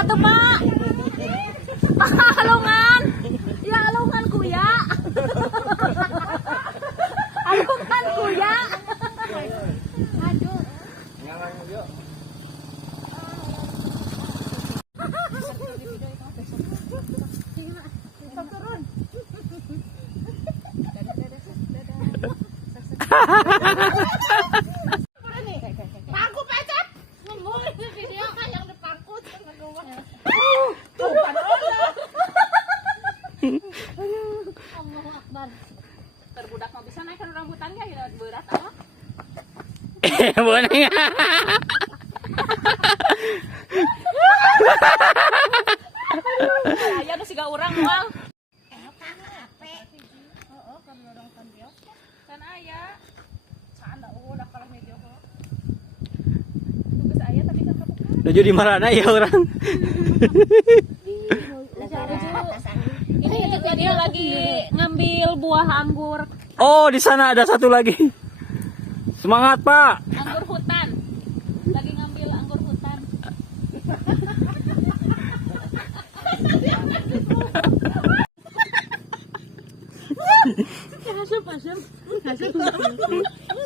atuh Pak. Alungan. Ya alungan kuya. Alungan kuya. Aduh. Pangku pecet. Ngomong video kan yang dipangku ngomong. Allahu Akbar. Terbudak mau bisa naik ke rambutan ya ya berat apa? Boleh. Ya ada siga urang moal. Kan aya. Canda udah kalau media kok. Tugas aya tapi kan kebuka. Tujuh di mana ya orang? Ini juga dia lagi ngambil buah anggur. Oh, di sana ada satu lagi. Semangat, Pak. Anggur hutan. Lagi ngambil anggur hutan.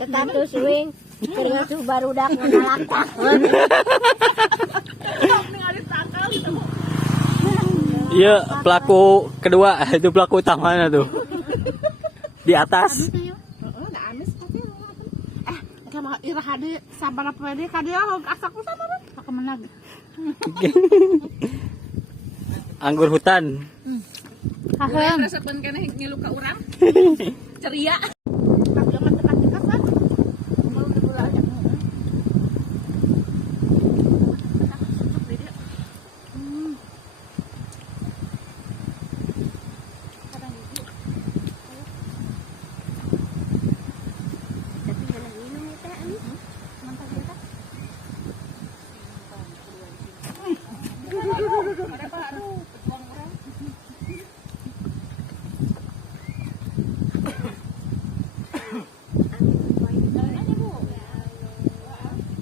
Status wing keringat tuh barudak ngalakak. Iya, pelaku kedua itu pelaku utamanya tuh. Di atas. Da amis pasti. Sama irah hade sabana pede ka dia asak sabana. Pakemenag. Anggur hutan. Hahem. Rasakeun keneh ngilu ka urang. Ceria. Ada